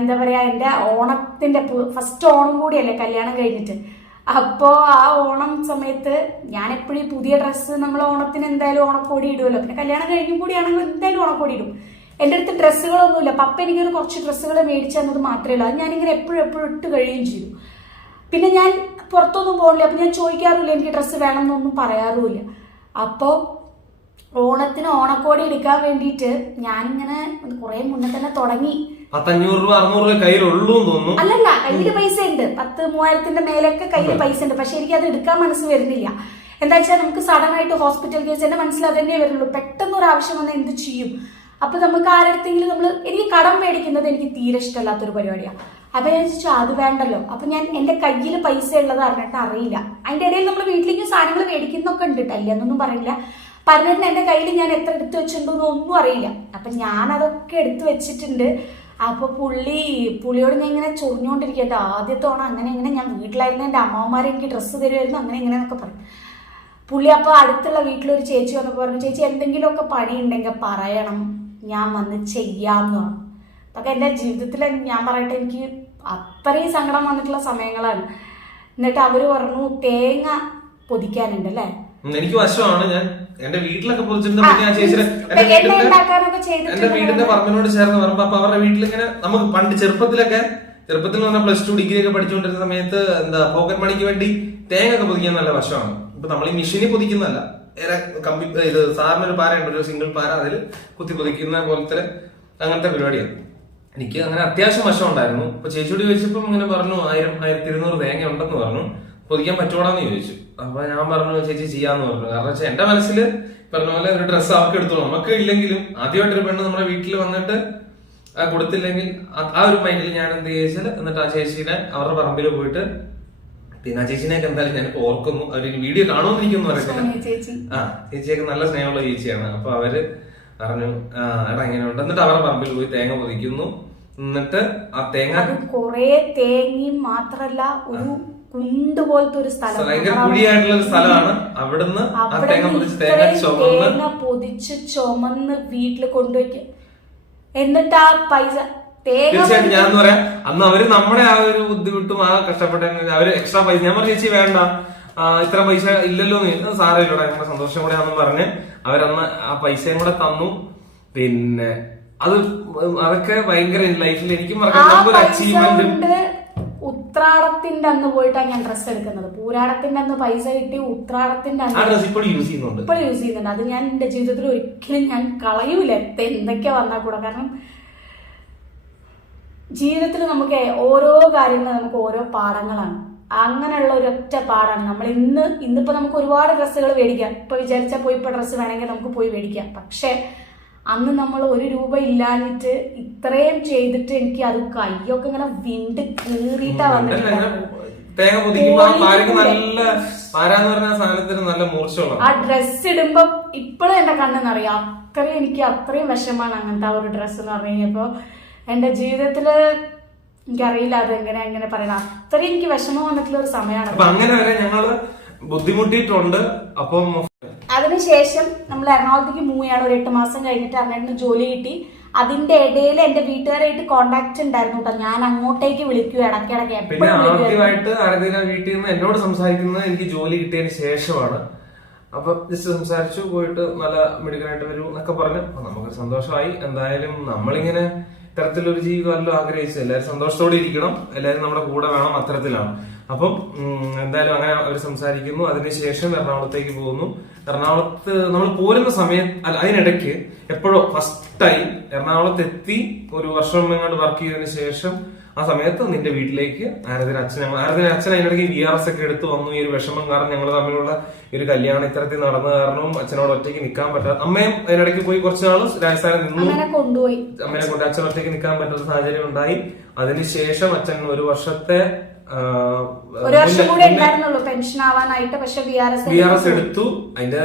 എന്താ പറയാ, എൻ്റെ ഓണത്തിന്റെ ഫസ്റ്റ് ഓണം കൂടിയല്ലേ കല്യാണം കഴിഞ്ഞിട്ട്. അപ്പോൾ ആ ഓണം സമയത്ത് ഞാൻ എപ്പോഴും പുതിയ ഡ്രസ്സ്, നമ്മൾ ഓണത്തിന് എന്തായാലും ഓണക്കോടി ഇടുമല്ലോ, പിന്നെ കല്യാണം കഴിഞ്ഞും കൂടിയാണെങ്കിൽ എന്തായാലും ഓണക്കോടി ഇടും. എൻ്റെ അടുത്ത് ഡ്രസ്സുകളൊന്നുമില്ല. പപ്പ എനിക്കൊരു കുറച്ച് ഡ്രസ്സുകൾ മേടിച്ചു തന്നത് മാത്രമേ ഉള്ളൂ. അത് ഞാനിങ്ങനെ എപ്പോഴും ഇട്ട് കഴിയുകയും ചെയ്തു. പിന്നെ ഞാൻ പുറത്തൊന്നും പോകില്ല, അപ്പം ഞാൻ ചോദിക്കാറില്ല എനിക്ക് ഡ്രസ്സ് വേണം എന്നൊന്നും പറയാറുമില്ല. അപ്പോൾ ഓണത്തിന് ഓണക്കോടി എടുക്കാൻ വേണ്ടിയിട്ട് ഞാനിങ്ങനെ കുറെ മുന്നേ തന്നെ തുടങ്ങി. 500-600 കയ്യിലുള്ളൂ തോന്നുന്നു. അല്ലല്ല, കയ്യില് പൈസ ഉണ്ട്, 10,000-3000 മേലൊക്കെ കയ്യിൽ പൈസ ഉണ്ട്. പക്ഷെ എനിക്ക് അത് എടുക്കാൻ മനസ്സ് വരുന്നില്ല. എന്താ വെച്ചാൽ നമുക്ക് സഡൻ ആയിട്ട് ഹോസ്പിറ്റൽ കേസ്, എന്റെ മനസ്സിൽ അതന്നെ വരുള്ളൂ. പെട്ടെന്ന് ഒരു ആവശ്യം വന്നാൽ എന്ത് ചെയ്യും? അപ്പൊ നമുക്ക് ആരടുത്തെങ്കിലും എനിക്ക് കടം മേടിക്കുന്നത് എനിക്ക് തീരെ ഇഷ്ടമല്ലാത്തൊരു പരിപാടിയാണ്. അപ്പൊ ഞാൻ ചോദിച്ചു അത് വേണ്ടല്ലോ. അപ്പൊ ഞാൻ എന്റെ കയ്യിൽ പൈസ ഉള്ളത് അറിഞ്ഞിട്ട് അറിയില്ല. അതിന്റെ ഇടയിൽ നമ്മൾ വീട്ടിലേക്ക് സാധനങ്ങൾ മേടിക്കുന്നൊക്കെ ഉണ്ട് കേട്ടോ, ഇല്ലെന്നൊന്നും പറയില്ല. പറഞ്ഞിട്ട് എന്റെ കയ്യിൽ ഞാൻ എത്ര എടുത്തു വെച്ചിട്ടുണ്ടോ ഒന്നും അറിയില്ല. അപ്പൊ ഞാൻ അതൊക്കെ എടുത്തു വെച്ചിട്ടുണ്ട്. അപ്പൊ പുള്ളിയോട് ഞാൻ ഇങ്ങനെ ചൊറിഞ്ഞുകൊണ്ടിരിക്കട്ടെ, ആദ്യത്തെ ഓണം അങ്ങനെ ഞാൻ വീട്ടിലായിരുന്നു, എന്റെ അമ്മമാരെ എനിക്ക് ഡ്രസ്സ് തരുമായിരുന്നു, അങ്ങനെ എന്നൊക്കെ പറയും. പുള്ളി അപ്പൊ അടുത്തുള്ള വീട്ടിലൊരു ചേച്ചി വന്നപ്പോ പറഞ്ഞു, ചേച്ചി എന്തെങ്കിലുമൊക്കെ പണി ഉണ്ടെങ്കിൽ പറയണം, ഞാൻ വന്ന് ചെയ്യാമെന്ന് പറഞ്ഞു. അതൊക്കെ എന്റെ ജീവിതത്തിൽ ഞാൻ പറയട്ടെ, എനിക്ക് അത്രയും സങ്കടം വന്നിട്ടുള്ള സമയങ്ങളാണ്. എന്നിട്ട് അവര് പറഞ്ഞു തേങ്ങ പൊതിക്കാനുണ്ട് അല്ലേ. എനിക്ക് വശമാണ്, ഞാൻ എന്റെ വീട്ടിലൊക്കെ പൊതിച്ചിട്ടുണ്ട്. ഞാൻ ചേച്ചിയുടെ എന്റെ വീടിന്റെ പറമ്പിനോട് ചേർന്ന് പറയുമ്പോ അപ്പൊ അവരുടെ വീട്ടിലിങ്ങനെ നമുക്ക് പണ്ട് ചെറുപ്പത്തിൽ എന്ന് പറഞ്ഞാൽ +2 ഡിഗ്രി ഒക്കെ പഠിച്ചുകൊണ്ടിരുന്ന സമയത്ത് എന്താ പോക്കറ്റ് മണിക്ക് വേണ്ടി തേങ്ങ ഒക്കെ പൊതിക്കാൻ നല്ല വശമാണ്. ഇപ്പൊ നമ്മൾ ഈ മെഷീനിൽ പൊതിക്കുന്നതല്ല, ഇത് സാറിനൊരു പാരയുണ്ട്, ഒരു സിംഗിൾ പാര, അതിൽ കുത്തി പൊതിക്കുന്ന പോലത്തെ അങ്ങനത്തെ പരിപാടിയാണ്. എനിക്ക് അങ്ങനെ അത്യാവശ്യം വശം ഉണ്ടായിരുന്നു. ഇപ്പൊ ചേച്ചിയോട് ചോദിച്ചപ്പം ഇങ്ങനെ പറഞ്ഞു 1000-1200 തേങ്ങ ഉണ്ടെന്ന് പറഞ്ഞു. പൊതിക്കാൻ പറ്റുവാണെന്ന് ചോദിച്ചു. അപ്പൊ ഞാൻ പറഞ്ഞു ചേച്ചി ചെയ്യാന്ന് പറഞ്ഞു. കാരണം വെച്ചാൽ എന്റെ മനസ്സില് പറഞ്ഞ പോലെ ഒരു ഡ്രസ്സ് അവർക്ക് എടുത്തോളൂ, നമുക്ക് ഇല്ലെങ്കിലും ആദ്യമായിട്ടൊരു പെണ്ണ് നമ്മുടെ വീട്ടിൽ വന്നിട്ട് കൊടുത്തില്ലെങ്കിൽ ആ ഒരു മൈൻഡിൽ ഞാൻ എന്ത് ചോദിച്ചാൽ എന്നിട്ട് ആ ചേച്ചീനെ അവരുടെ പറമ്പിൽ പോയിട്ട്, പിന്നെ ആ ചേച്ചിനെയൊക്കെ എന്തായാലും ഞാനിപ്പോ ഓർക്കുന്നു, അവര് വീഡിയോ കാണുമെന്നിരിക്കുന്നു പറയത്തില്ല. ചേച്ചിയൊക്കെ നല്ല സ്നേഹമുള്ള ചേച്ചിയാണ്. അപ്പൊ അവര് പറഞ്ഞു എടാ ഇങ്ങനെയുണ്ട്. എന്നിട്ട് അവരുടെ പറമ്പിൽ പോയി തേങ്ങ പൊതിക്കുന്നു. എന്നിട്ട് ആ തേങ്ങ കൊറേ തേങ്ങയും മാത്രല്ല ഒരു കുണ്ട് പോലത്തെ ഒരു സ്ഥലം, ഭയങ്കര കുഴിയായിട്ടുള്ള ഒരു സ്ഥലമാണ്. അവിടുന്ന് ആ തേങ്ങ പൊതിച്ച് തേങ്ങ പൊതിച്ച് ചുമന്ന് വീട്ടിൽ കൊണ്ടുപോയി. എന്നിട്ട് ആ പൈസ തീർച്ചയായിട്ടും ഞാൻ പറയാം, അന്ന് അവര് നമ്മുടെ ആ ഒരു ബുദ്ധിമുട്ടും ആ കഷ്ടപ്പെട്ട അവര് എക്സ്ട്രാ പൈസ, ഞാൻ പറഞ്ഞു ചേച്ചി വേണ്ട ഇത്ര പൈസ ഇല്ലല്ലോ സാരമില്ലൂടെ നമ്മുടെ സന്തോഷം കൂടെ ആണെന്ന് പറഞ്ഞ് അവരന്ന് ആ പൈസയും കൂടെ തന്നു. പിന്നെ അതൊക്കെ ഭയങ്കര ലൈഫിൽ എനിക്കും ഒരു അച്ചീവ്മെന്റ്. ഉത്രാടത്തിന്റെ അന്ന് പോയിട്ടാണ് ഞാൻ ഡ്രസ്സ് എടുക്കുന്നത്. പൂരാടത്തിന്റെ അന്ന് പൈസ കിട്ടി, ഉത്രാടത്തിന്റെ അന്ന് ഇപ്പോൾ യൂസ് ചെയ്യുന്നുണ്ട്. അത് ഞാൻ എന്റെ ജീവിതത്തിൽ ഒരിക്കലും ഞാൻ കളയൂല, എന്തൊക്കെ വന്നാൽ കൂടെ. കാരണം ജീവിതത്തിൽ നമുക്ക് ഓരോ കാര്യങ്ങളും നമുക്ക് ഓരോ പാഠങ്ങളാണ്. അങ്ങനെയുള്ള ഒരൊറ്റ പാടാണ്. നമ്മൾ ഇന്നിപ്പോ നമുക്ക് ഒരുപാട് ഡ്രസ്സുകൾ മേടിക്കാം. ഇപ്പൊ വിചാരിച്ചാൽ പോയി ഇപ്പൊ ഡ്രസ്സ് വേണമെങ്കിൽ നമുക്ക് പോയി മേടിക്കാം. പക്ഷെ അന്ന് നമ്മൾ 1 രൂപ ഇല്ലാഞ്ഞിട്ട് ഇത്രയും ചെയ്തിട്ട് എനിക്ക് അത് കയ്യൊക്കെ ഇങ്ങനെ വിണ്ട് കീറിയിട്ടാ വന്നിട്ടുണ്ടായിരുന്നു. ആ ഡ്രസ് ഇടുമ്പോ ഇപ്പോഴും എന്റെ കണ്ണെന്നറിയാം. അത്രയും വിഷമാണ് അങ്ങനത്തെ ആ ഒരു ഡ്രസ്സ് എന്ന് പറഞ്ഞു കഴിഞ്ഞപ്പോ. എന്റെ ജീവിതത്തില് എനിക്കറിയില്ല അത് എങ്ങനെ പറയണം, അത്രയും എനിക്ക് വിഷമം വന്നിട്ടുള്ള ഒരു സമയമാണ്. അങ്ങനെ വരെ ഞങ്ങള് ബുദ്ധിമുട്ടിയിട്ടുണ്ട്. അപ്പം അതിനുശേഷം നമ്മൾ എറണാകുളത്തേക്ക് മൂവ് ചെയ്യാണ്. ഒരു 8 മാസം കഴിഞ്ഞിട്ട് അർണേട്ടിന് ജോലി കിട്ടി. അതിന്റെ ഇടയിൽ എന്റെ വീട്ടുകാരായിട്ട് കോണ്ടാക്ട് ഉണ്ടായിരുന്നു കേട്ടോ. ഞാൻ അങ്ങോട്ടേക്ക് വിളിക്കുക ഇടയ്ക്കിടയ്ക്ക്. പിന്നെ ആദ്യമായിട്ട് ആരതിന വീട്ടിൽ നിന്ന് എന്നോട് സംസാരിക്കുന്നത് എനിക്ക് ജോലി കിട്ടിയതിന് ശേഷമാണ്. അപ്പൊ ജസ്റ്റ് സംസാരിച്ചു, പോയിട്ട് നല്ല മെഡിക്കലായിട്ട് വരൂ എന്നൊക്കെ പറഞ്ഞു. നമുക്ക് സന്തോഷമായി. എന്തായാലും നമ്മളിങ്ങനെ ഇത്തരത്തിലൊരു ജീവിതമല്ലോ ആഗ്രഹിച്ചത്. എല്ലാവരും സന്തോഷത്തോടെ ഇരിക്കണം, എല്ലാവരും നമ്മുടെ കൂടെ വേണം, അത്തരത്തിലാണ്. അപ്പം എന്തായാലും അങ്ങനെ അവർ സംസാരിക്കുന്നു. അതിനുശേഷം എറണാകുളത്തേക്ക് പോകുന്നു. എറണാകുളത്ത് നമ്മൾ പോരുന്ന സമയത്ത് അതിനിടയ്ക്ക് എപ്പോഴോ ഫസ്റ്റ് ടൈം എറണാകുളത്ത് എത്തി ഒരു വർഷം എങ്ങാണ്ട് വർക്ക് ചെയ്തതിനു ശേഷം ആ സമയത്ത് നിന്റെ വീട്ടിലേക്ക് ആരതിന്റെ അച്ഛൻ അതിനിടയ്ക്ക് VRS ഒക്കെ എടുത്ത് വന്നു. ഈ ഒരു വിഷമം കാരണം ഞങ്ങൾ തമ്മിലുള്ള ഒരു കല്യാണം ഇത്തരത്തിൽ നടന്ന കാരണവും അച്ഛനോട് ഒറ്റയ്ക്ക് നിൽക്കാൻ പറ്റാത്ത, അമ്മയും അതിനിടയ്ക്ക് പോയി കുറച്ച് നാൾ രാജസ്ഥാനിൽ നിന്നു. അമ്മനെ കൊണ്ട് അച്ഛൻ ഒറ്റയ്ക്ക് നിൽക്കാൻ പറ്റാത്ത സാഹചര്യം ഉണ്ടായി. അതിനുശേഷം അച്ഛൻ ഒരു വർഷത്തെ ഒരു വർഷം കൂടെ ഉണ്ടായിരുന്നുള്ളൂ പെൻഷൻ ആവാനായിട്ട്. പക്ഷെ VRS എടുത്തു. അതിന്റെ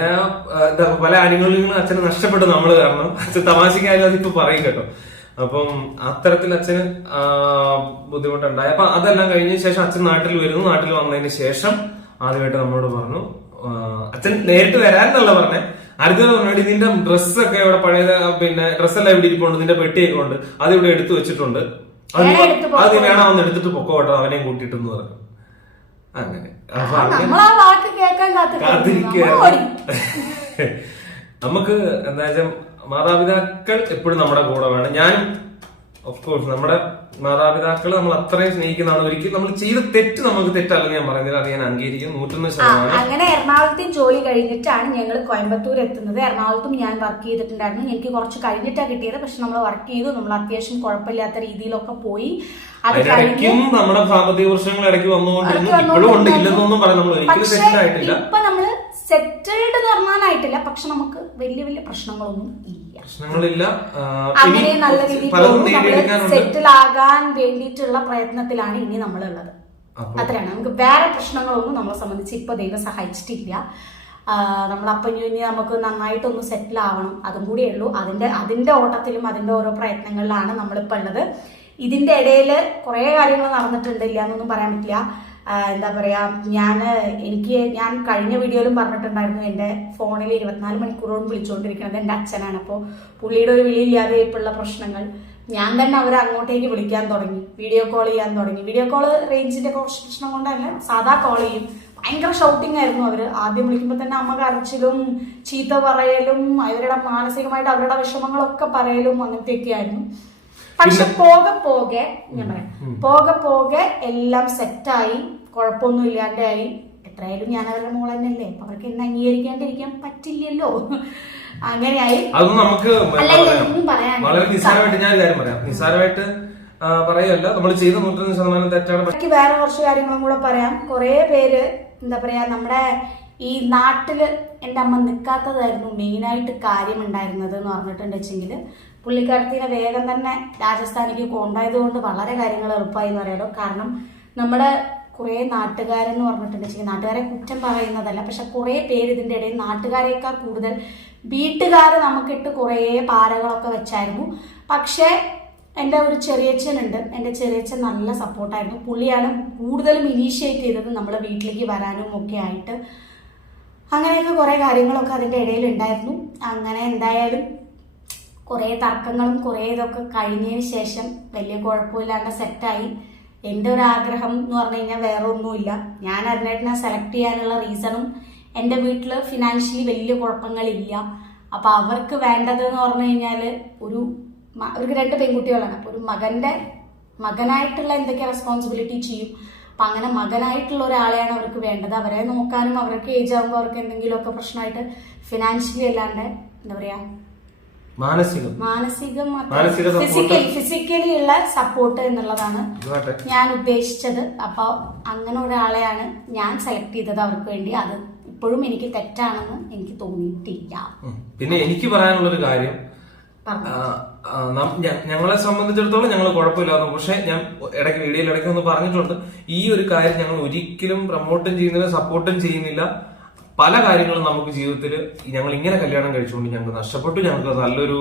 പല ആനുകൂല്യങ്ങളും അച്ഛന് നഷ്ടപ്പെട്ടു നമ്മള് കാരണം. അച്ഛൻ തമാശക്കായാലും അതിപ്പോ പറയും കേട്ടോ. അപ്പം അത്തരത്തിൽ അച്ഛന് ബുദ്ധിമുട്ടുണ്ടായി. അപ്പൊ അതെല്ലാം കഴിഞ്ഞ ശേഷം അച്ഛൻ നാട്ടിൽ വരുന്നു. നാട്ടിൽ വന്നതിന് ശേഷം ആദ്യമായിട്ട് നമ്മളോട് പറഞ്ഞു, അച്ഛൻ നേരിട്ട് വരാനല്ല പറഞ്ഞേ, അടുത്ത പറഞ്ഞു നിന്റെ ഡ്രസ്സൊക്കെ ഇവിടെ പഴയ പിന്നെ ഡ്രസ്സെല്ലാം ഇവിടെ ഇരിപ്പുണ്ട്, നിന്റെ പെട്ടിയൊക്കെ ഉണ്ട്, അത് ഇവിടെ എടുത്തു വെച്ചിട്ടുണ്ട്, അത് വേണമെന്ന് എടുത്തിട്ട് പൊക്കോട്ടോ അവനെയും കൂട്ടിട്ടെന്ന് പറഞ്ഞു. അങ്ങനെ നമുക്ക് എന്താ വെച്ചാൽ മാതാപിതാക്കൾ എപ്പോഴും നമ്മുടെ കൂടെ വേണം. ഞാനും ഓഫ് കോഴ്സ് നമ്മുടെ മാതാപിതാക്കൾ നമ്മൾ അത്രയും സ്നേഹിക്കുന്നതാണ്. ഒരിക്കലും നമ്മൾ ചെയ്ത തെറ്റ് നമുക്ക് തെറ്റല്ലെന്ന് ഞാൻ പറയുന്നില്ല, അത് ഞാൻ അംഗീകരിക്കുന്നു 101%. അങ്ങനെ എറണാകുളത്ത് ജോലി കഴിഞ്ഞിട്ടാണ് ഞങ്ങൾ കോയമ്പത്തൂർ എത്തുന്നത്. എറണാകുളത്തും ഞാൻ വർക്ക് ചെയ്തിട്ടുണ്ടായിരുന്നു. എനിക്ക് കുറച്ച് കഴിഞ്ഞിട്ടാണ് കിട്ടിയത്. പക്ഷെ നമ്മൾ വർക്ക് ചെയ്തു, നമ്മൾ അത്യാവശ്യം കുഴപ്പമില്ലാത്ത രീതിയിലൊക്കെ പോയി. അതിനിടയ്ക്കും നമ്മുടെ സാമ്പത്തിക പ്രശ്നങ്ങൾ ഇടയ്ക്ക് വന്നുകൊണ്ടിരുന്നു. ഇപ്പോഴും ഉണ്ട്, ഇല്ലെന്നൊന്നും പറയാം. നമ്മൾ ഒരിക്കലും സെറ്റിൽ ആയിട്ടില്ല. ഇപ്പൊ നമ്മള് സെറ്റിൽഡ് നിർമ്മാണമായിട്ടില്ല, പക്ഷെ നമുക്ക് വലിയ വലിയ പ്രശ്നങ്ങളൊന്നും പ്രശ്നങ്ങളില്ല. അങ്ങനെ നല്ല രീതിയിൽ സെറ്റിൽ ആകാൻ വേണ്ടിയിട്ടുള്ള പ്രയത്നത്തിലാണ് ഇനി നമ്മളുള്ളത്. അത്രയാണ്. നമുക്ക് വേറെ പ്രശ്നങ്ങളൊന്നും നമ്മളെ സംബന്ധിച്ച് ഇപ്പൊ ദൈവം സഹായിച്ചിട്ടില്ല. നമ്മളപ്പം ഇനി നമുക്ക് നന്നായിട്ടൊന്ന് സെറ്റിൽ ആവണം, അതും കൂടിയേ ഉള്ളൂ. അതിന്റെ ഓട്ടത്തിലും അതിന്റെ ഓരോ പ്രയത്നങ്ങളിലാണ് നമ്മളിപ്പോൾ ഉള്ളത്. ഇതിന്റെ ഇടയിൽ കുറെ കാര്യങ്ങൾ നടന്നിട്ടുണ്ട്, ഇല്ല എന്നൊന്നും പറയാൻ പറ്റില്ല. എന്താ പറയാ, ഞാൻ കഴിഞ്ഞ വീഡിയോയിലും പറഞ്ഞിട്ടുണ്ടായിരുന്നു, എൻ്റെ ഫോണിൽ 24 മണിക്കൂറോളം വിളിച്ചുകൊണ്ടിരിക്കുന്നത് എൻ്റെ അച്ഛനാണ്. അപ്പോൾ പുള്ളിയുടെ ഒരു വിളിയില്ലാതെ ഇപ്പോഴുള്ള പ്രശ്നങ്ങൾ ഞാൻ തന്നെ അവരെ അങ്ങോട്ടേക്ക് വിളിക്കാൻ തുടങ്ങി, വീഡിയോ കോൾ ചെയ്യാൻ തുടങ്ങി. വീഡിയോ കോള് റേഞ്ചിന്റെ കുറച്ച് പ്രശ്നം കൊണ്ടല്ല, സാധാ കോൾ ചെയ്യും. ഭയങ്കര ഷൗട്ടിങ് ആയിരുന്നു അവര്. ആദ്യം വിളിക്കുമ്പോൾ തന്നെ അമ്മ കരച്ചിലും ചീത്ത പറയലും അവരുടെ മാനസികമായിട്ട് അവരുടെ വിഷമങ്ങളൊക്കെ പറയലും അങ്ങനത്തെയൊക്കെ ആയിരുന്നു. പക്ഷെ പോകെ ഞാൻ പറയാം, പോകെ എല്ലാം സെറ്റായി, കുഴപ്പമൊന്നും ഇല്ലാണ്ടായി. എത്രയായാലും ഞാൻ അവരുടെ മോൾ തന്നെയല്ലേ, അപ്പൊ അവർക്ക് എന്നെ അംഗീകരിക്കാണ്ടിരിക്കാൻ പറ്റില്ലല്ലോ. അങ്ങനെയായി. അത് നമുക്ക് വളരെ നിസ്സാരമായിട്ട് ഞാൻ കാര്യം പറയാം. നിസ്സാരമായിട്ട് പറയല്ല, നമ്മൾ ചെയ്ത 101% തെറ്റാണ്. എനിക്ക് വേറെ കുറച്ച് കാര്യങ്ങളും കൂടെ പറയാം. കുറെ പേര് എന്താ പറയാ, നമ്മുടെ ഈ നാട്ടില് എൻ്റെ അമ്മ നിൽക്കാത്തതായിരുന്നു മെയിനായിട്ട് കാര്യമുണ്ടായിരുന്നത് എന്ന് പറഞ്ഞിട്ടുണ്ടെങ്കിൽ, പുള്ളിക്കാരത്തിനെ വേഗം തന്നെ രാജസ്ഥാനിലേക്ക് കൊണ്ടായത് കൊണ്ട് വളരെ കാര്യങ്ങൾ എളുപ്പമായി എന്ന് പറയാലോ. കാരണം നമ്മുടെ കുറേ നാട്ടുകാരെന്ന് പറഞ്ഞിട്ടുണ്ടെങ്കിൽ, നാട്ടുകാരെ കുറ്റം പറയുന്നതല്ല, പക്ഷെ കുറേ പേര് ഇതിൻ്റെ ഇടയിൽ നാട്ടുകാരേക്കാൾ കൂടുതൽ വീട്ടുകാർ നമുക്കിട്ട് കുറേ പാരകളൊക്കെ വെച്ചായിരുന്നു. പക്ഷേ എൻ്റെ ഒരു ചെറിയച്ഛനുണ്ട്, എൻ്റെ ചെറിയച്ഛൻ നല്ല സപ്പോർട്ടായിരുന്നു. പുള്ളിയാണ് കൂടുതലും ഇനീഷ്യേറ്റ് ചെയ്തത് നമ്മളെ വീട്ടിലേക്ക് വരാനും ഒക്കെ ആയിട്ട്. അങ്ങനെയൊക്കെ കുറേ കാര്യങ്ങളൊക്കെ അതിൻ്റെ ഇടയിൽ ഉണ്ടായിരുന്നു. അങ്ങനെ എന്തായാലും കുറേ തർക്കങ്ങളും കുറേ ഇതൊക്കെ കഴിഞ്ഞതിന് ശേഷം വലിയ കുഴപ്പമില്ലാണ്ട് സെറ്റായി. എൻ്റെ ഒരു ആഗ്രഹം എന്ന് പറഞ്ഞു കഴിഞ്ഞാൽ വേറെ ഒന്നുമില്ല, ഞാൻ അരുണേട്ടനെ സെലക്ട് ചെയ്യാനുള്ള റീസണും എൻ്റെ വീട്ടിൽ ഫിനാൻഷ്യലി വലിയ കുഴപ്പങ്ങളില്ല. അപ്പോൾ അവർക്ക് വേണ്ടതെന്ന് പറഞ്ഞു കഴിഞ്ഞാൽ അവർക്ക് 2 പെൺകുട്ടികളാണ്. അപ്പോൾ ഒരു മകനായിട്ടുള്ള എന്തൊക്കെ റെസ്പോൺസിബിലിറ്റി ചെയ്യും. അപ്പം അങ്ങനെ മകനായിട്ടുള്ള ഒരാളെയാണ് അവർക്ക് വേണ്ടത്. അവരെ നോക്കാനും അവർക്ക് ഏജ് ആകുമ്പോൾ അവർക്ക് എന്തെങ്കിലുമൊക്കെ പ്രശ്നമായിട്ട് ഫിനാൻഷ്യലി അല്ലാണ്ട് എന്താ പറയാ ഫിസിക്കലി ഉള്ള സപ്പോർട്ട് എന്നുള്ളതാണ് ഞാൻ ഉദ്ദേശിച്ചത്. അപ്പൊ അങ്ങനെ ഒരാളെയാണ് ഞാൻ സെലക്ട് ചെയ്തത് അവർക്ക് വേണ്ടി. അത് ഇപ്പോഴും എനിക്ക് തെറ്റാണെന്ന് എനിക്ക് തോന്നിയിട്ടില്ല. പിന്നെ എനിക്ക് പറയാനുള്ളൊരു കാര്യം, ഞങ്ങളെ സംബന്ധിച്ചിടത്തോളം ഞങ്ങൾ കുഴപ്പമില്ലായിരുന്നു. പക്ഷെ ഞാൻ വീഡിയോയിൽ ഇടയ്ക്ക് ഒന്ന് പറഞ്ഞിട്ടുണ്ട്, ഈ ഒരു കാര്യം ഞങ്ങൾ ഒരിക്കലും പ്രൊമോട്ടും ചെയ്യുന്നില്ല, സപ്പോർട്ടും ചെയ്യുന്നില്ല. പല കാര്യങ്ങളും നമുക്ക് ജീവിതത്തിൽ ഞങ്ങൾ ഇങ്ങനെ കല്യാണം കഴിച്ചുകൊണ്ട് ഞങ്ങൾക്ക് നഷ്ടപ്പെട്ടു. ഞങ്ങൾക്ക് നല്ലൊരു